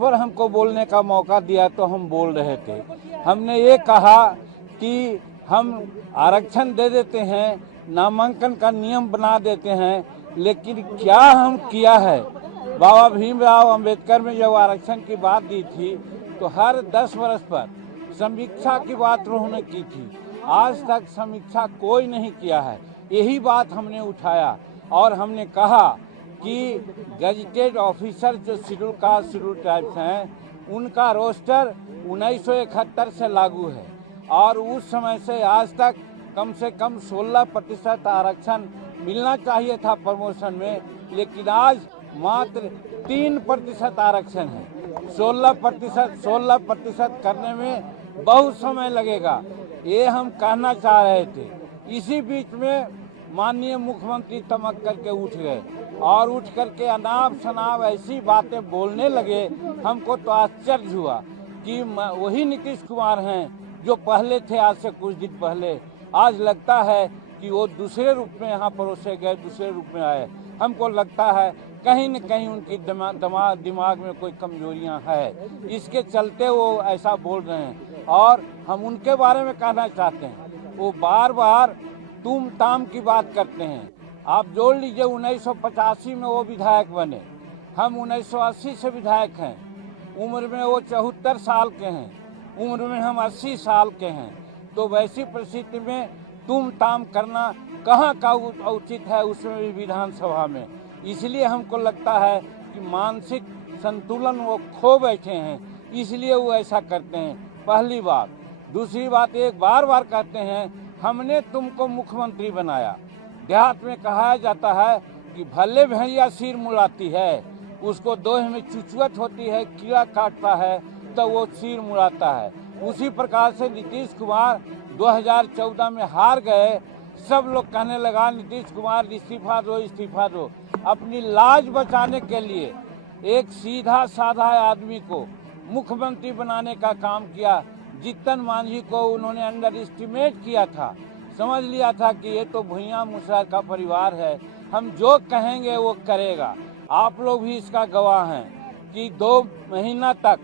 पर हमको बोलने का मौका दिया तो हम बोल रहे थे। हमने ये कहा कि हम आरक्षण दे देते हैं, नामांकन का नियम बना देते हैं, लेकिन क्या हम किया है। बाबा भीमराव अंबेडकर में जब आरक्षण की बात दी थी तो हर 10 वर्ष पर समीक्षा की बात उन्होंने की थी। आज तक समीक्षा कोई नहीं किया है। यही बात हमने उठाया और हमने कहा कि गजेटेड ऑफिसर जो शेड्यूल कास्ट शेड्यूल ट्राइब्स हैं उनका रोस्टर 1971 से लागू है और उस समय से आज तक कम से कम 16% आरक्षण मिलना चाहिए था प्रमोशन में, लेकिन आज मात्र 3% आरक्षण है। 16% करने में बहुत समय लगेगा, ये हम कहना चाह रहे थे। इसी बीच में माननीय मुख्यमंत्री तमक करके उठ गए और उठ करके अनाप शनाप ऐसी बातें बोलने लगे। हमको तो आश्चर्य हुआ कि वही नीतीश कुमार हैं जो पहले थे, आज से कुछ दिन पहले। आज लगता है कि वो दूसरे रूप में यहाँ परोसे गए, दूसरे रूप में आए। हमको लगता है कहीं न कहीं उनकी दिमाग में कोई कमजोरियां है, इसके चलते वो ऐसा बोल रहे हैं। और हम उनके बारे में कहना चाहते हैं, वो बार बार तुम ताम की बात करते हैं। आप जोड़ लीजिए 1985 में वो विधायक बने, हम 1980 से विधायक हैं। उम्र में वो 74 साल के हैं, उम्र में हम 80 साल के हैं। तो वैसी परिस्थिति में तुम ताम करना कहाँ का उचित है, उसमें भी विधानसभा में। इसलिए हमको लगता है कि मानसिक संतुलन वो खो बैठे हैं, इसलिए वो ऐसा करते हैं। पहली बात। दूसरी बात, एक बार बार कहते हैं हमने तुमको मुख्यमंत्री बनाया। देहात में कहा जाता है कि भले भैया सिर मुड़ाती है, उसको दोहे में चुचुअत होती है, कीड़ा काटता है तो वो सिर मुड़ाता है। उसी प्रकार से नीतीश कुमार 2014 में हार गए। सब लोग कहने लगा नीतीश कुमार इस्तीफा दो, इस्तीफा दो। अपनी लाज बचाने के लिए एक सीधा साधा आदमी को मुख्यमंत्री बनाने का काम किया। जीतन मांझी को उन्होंने अंडर एस्टिमेट किया था, समझ लिया था कि ये तो भुइयां मुसहर का परिवार है, हम जो कहेंगे वो करेगा। आप लोग भी इसका गवाह हैं कि 2 महीना तक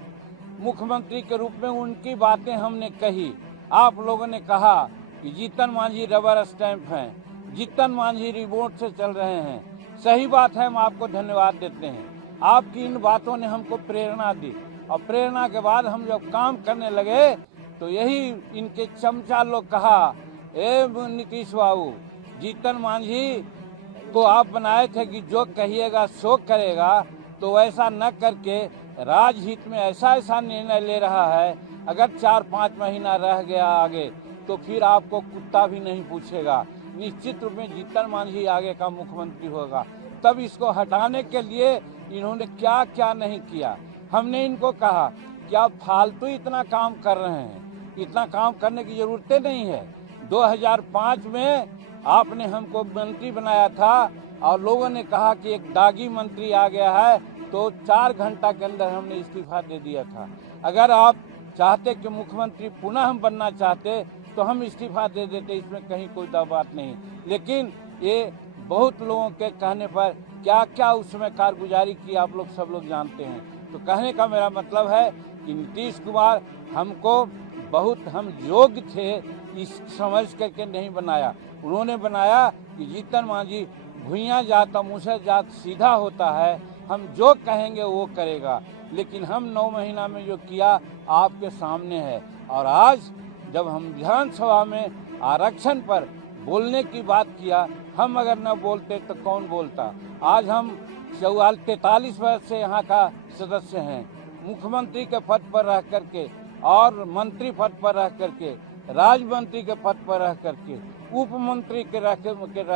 मुख्यमंत्री के रूप में उनकी बातें हमने कही। आप लोगों ने कहा कि जीतन मांझी रबर स्टैंप हैं, जीतन मांझी रिमोट से चल रहे हैं। सही बात है, हम आपको धन्यवाद देते हैं। आपकी इन बातों ने हमको प्रेरणा दी और प्रेरणा के बाद हम जब काम करने लगे तो यही इनके चमचा लोग कहा, ए नीतीश बाबू, जीतन मांझी को आप बनाए थे कि जो कहिएगा सो करेगा, तो वैसा न करके राजहित में ऐसा ऐसा निर्णय ले रहा है। अगर 4-5 महीना रह गया आगे तो फिर आपको कुत्ता भी नहीं पूछेगा। निश्चित रूप में जीतन मांझी आगे का मुख्यमंत्री होगा। तब इसको हटाने के लिए इन्होंने क्या क्या नहीं किया। हमने इनको कहा कि आप फालतू इतना काम कर रहे हैं, इतना काम करने की जरूरत नहीं है। 2005 में आपने हमको मंत्री बनाया था और लोगों ने कहा कि एक दागी मंत्री आ गया है, तो 4 घंटा के अंदर हमने इस्तीफा दे दिया था। अगर आप चाहते कि मुख्यमंत्री पुनः हम बनना चाहते तो हम इस्तीफा दे देते, इसमें कहीं कोई दो बात नहीं। लेकिन ये बहुत लोगों के कहने पर क्या क्या उसमें कारगुजारी की आप लोग सब लोग जानते हैं। तो कहने का मेरा मतलब है कि नीतीश कुमार हमको बहुत हम योग्य थे इस समझ करके नहीं बनाया। उन्होंने बनाया कि जीतन मांझी भुइयां जात और मुसहर जात सीधा होता है, हम जो कहेंगे वो करेगा। लेकिन हम 9 महीना में जो किया आपके सामने है। और आज जब हम विधानसभा में आरक्षण पर बोलने की बात किया, हम अगर न बोलते तो कौन बोलता। आज हम 43 वर्ष से यहाँ का सदस्य हैं, मुख्यमंत्री के पद पर रह करके और मंत्री पद पर रह करके, राज्य मंत्री के पद पर रह करके, उप मंत्री के रह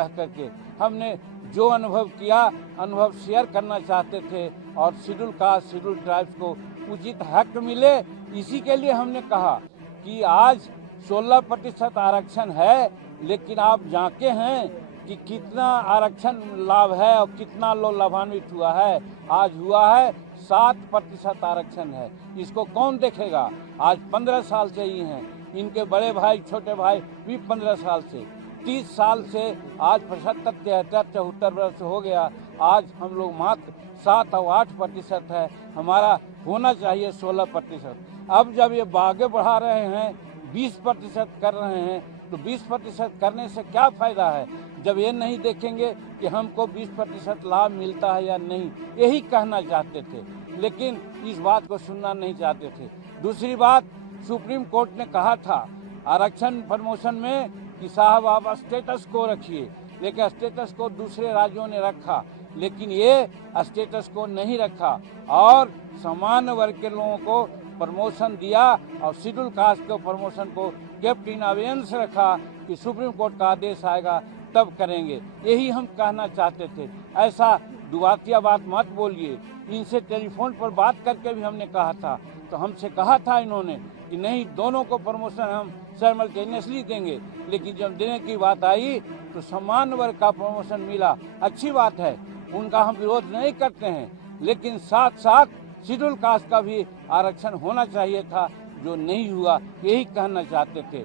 करके हमने जो अनुभव किया, अनुभव शेयर करना चाहते थे और शेड्यूल कास्ट शेड्यूल ट्राइब्स को उचित हक मिले। इसी के लिए हमने कहा कि आज 16% आरक्षण है, लेकिन आप जानते हैं कि कितना आरक्षण लाभ है और कितना लोग लाभान्वित हुआ है। आज हुआ है 7% आरक्षण है। इसको कौन देखेगा। आज 15 साल से ही हैं, इनके बड़े भाई छोटे भाई भी 15 साल से, 30 साल से, आज 75, 73, 74 वर्ष हो गया आज हम लोग मात्र 7 और 8% है, हमारा होना चाहिए 16%। अब जब ये आगे बढ़ा रहे हैं, 20% कर रहे हैं, तो 20% करने से क्या फ़ायदा है जब ये नहीं देखेंगे कि हमको 20% लाभ मिलता है या नहीं। यही कहना चाहते थे, लेकिन इस बात को सुनना नहीं चाहते थे। दूसरी बात, सुप्रीम कोर्ट ने कहा था आरक्षण प्रमोशन में कि साहब आप स्टेटस को रखिए, लेकिन स्टेटस को दूसरे राज्यों ने रखा, लेकिन ये स्टेटस को नहीं रखा और सामान्य वर्ग के लोगों को प्रमोशन दिया और शेड्यूल कास्ट के प्रमोशन को केप्ट इन अबेयंस रखा कि सुप्रीम कोर्ट का आदेश आएगा तब करेंगे। यही हम कहना चाहते थे। ऐसा दुआतिया बात मत बोलिए। इनसे टेलीफोन पर बात करके भी हमने कहा था, तो हमसे कहा था इन्होंने कि नहीं, दोनों को प्रमोशन हम साइमल्टेनियसली देंगे, लेकिन जब देने की बात आई तो सामान्य वर्ग का प्रमोशन मिला, अच्छी बात है, उनका हम विरोध नहीं करते हैं, लेकिन साथ साथ शेड्यूल कास्ट का भी आरक्षण होना चाहिए था, जो नहीं हुआ। यही कहना चाहते थे।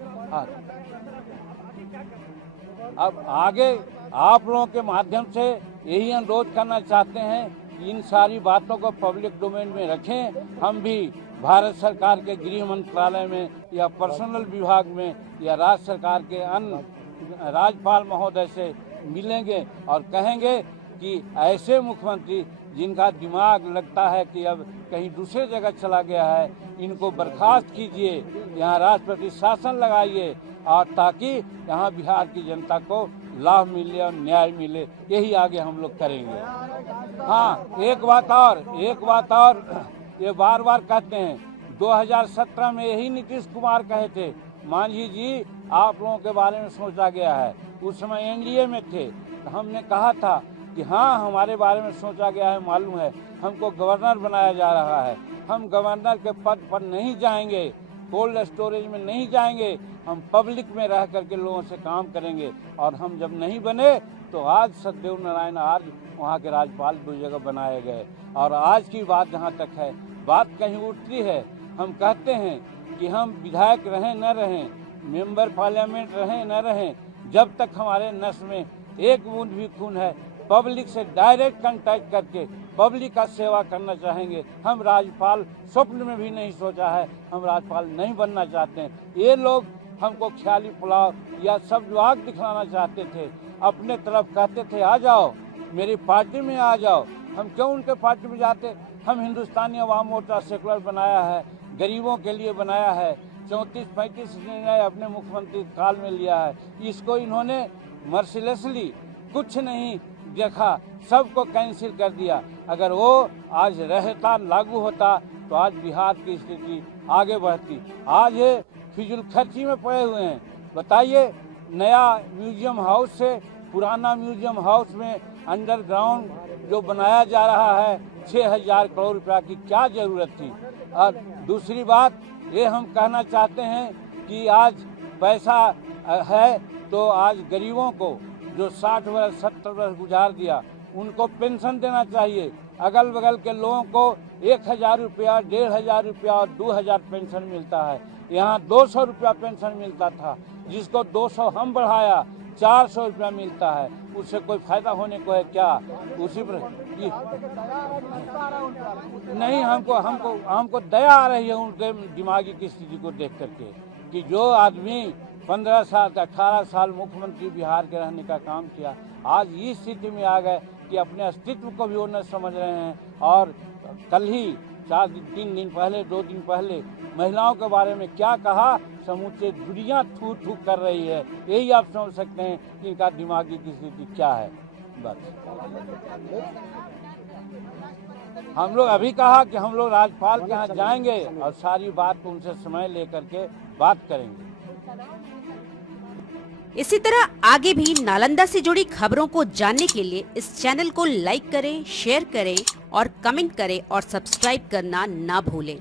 अब आगे आप लोगों के माध्यम से यही अनुरोध करना चाहते हैं कि इन सारी बातों को पब्लिक डोमेन में रखें। हम भी भारत सरकार के गृह मंत्रालय में या पर्सनल विभाग में या राज्य सरकार के अन्य राज्यपाल महोदय से मिलेंगे और कहेंगे कि ऐसे मुख्यमंत्री जिनका दिमाग लगता है कि अब कहीं दूसरे जगह चला गया है, इनको बर्खास्त कीजिए, यहाँ राष्ट्रपति शासन लगाइए और ताकि यहाँ बिहार की जनता को लाभ मिले और न्याय मिले। यही आगे हम लोग करेंगे। हाँ, एक बात और ये बार बार कहते हैं, 2017 में यही नीतीश कुमार कहे थे, मांझी जी आप लोगों के बारे में सोचा गया है। उस समय एनडीए में थे, तो हमने कहा था कि हाँ हमारे बारे में सोचा गया है, मालूम है, हमको गवर्नर बनाया जा रहा है। हम गवर्नर के पद पर नहीं जाएंगे, कोल्ड स्टोरेज में नहीं जाएंगे, हम पब्लिक में रह करके लोगों से काम करेंगे। और हम जब नहीं बने तो आज सत्यदेव नारायण आर्य वहाँ के राज्यपाल 2 जगह बनाए गए। और आज की बात जहाँ तक है, बात कहीं उठती है, हम कहते हैं कि हम विधायक रहें न रहें, मेंबर पार्लियामेंट रहें न रहें, जब तक हमारे नस में एक बूंद भी खून है, पब्लिक से डायरेक्ट कांटेक्ट करके पब्लिक का सेवा करना चाहेंगे। हम राज्यपाल स्वप्न में भी नहीं सोचा है, हम राज्यपाल नहीं बनना चाहते हैं। ये लोग हमको ख्याली पुलाव या सब विभाग दिखलाना चाहते थे, अपने तरफ कहते थे आ जाओ मेरी पार्टी में आ जाओ। हम क्यों उनके पार्टी में जाते? हम हिंदुस्तानी अवाम मोर्चा सेकुलर बनाया है, गरीबों के लिए बनाया है, 34-35 निर्णय अपने मुख्यमंत्री काल में लिया है। इसको इन्होंने मर्सिलेसली कुछ नहीं देखा, सबको कैंसिल कर दिया। अगर वो आज रहता, लागू होता, तो आज बिहार की स्थिति आगे बढ़ती। आज ये फिजूल खर्ची में पड़े हुए हैं। बताइए, नया म्यूजियम हाउस से पुराना म्यूजियम हाउस में अंडरग्राउंड जो बनाया जा रहा है 6000 करोड़ रुपया की क्या जरूरत थी। और दूसरी बात ये हम कहना चाहते हैं कि आज पैसा है तो आज गरीबों को जो 60 वर्ष 70 वर्ष गुजार दिया उनको पेंशन देना चाहिए। अगल बगल के लोगों को 1000 रुपया, 1500 रुपया और 2000 पेंशन मिलता है। यहाँ 200 रुपया पेंशन मिलता था, जिसको 200 हम बढ़ाया, 400 रुपया मिलता है। उससे कोई फायदा होने को है क्या? उसी पर नहीं, हमको दया आ रही है उनके दिमागी की स्थिति को देख करके कि जो आदमी 15 साल 18 साल मुख्यमंत्री बिहार के रहने का काम किया, आज इस स्थिति में आ गए कि अपने अस्तित्व को भी वो न समझ रहे हैं। और कल ही 3 दिन पहले 2 दिन पहले महिलाओं के बारे में क्या कहा, समूचे दुनिया थू थू कर रही है। यही आप समझ सकते हैं कि इनका दिमागी की स्थिति क्या है। बस हम लोग अभी कहा कि हम लोग राज्यपाल के यहाँ जाएंगे और सारी बात उनसे समय लेकर के बात करेंगे। इसी तरह आगे भी नालंदा से जुड़ी खबरों को जानने के लिए इस चैनल को लाइक करें, शेयर करें और कमेंट करें और सब्सक्राइब करना ना भूलें।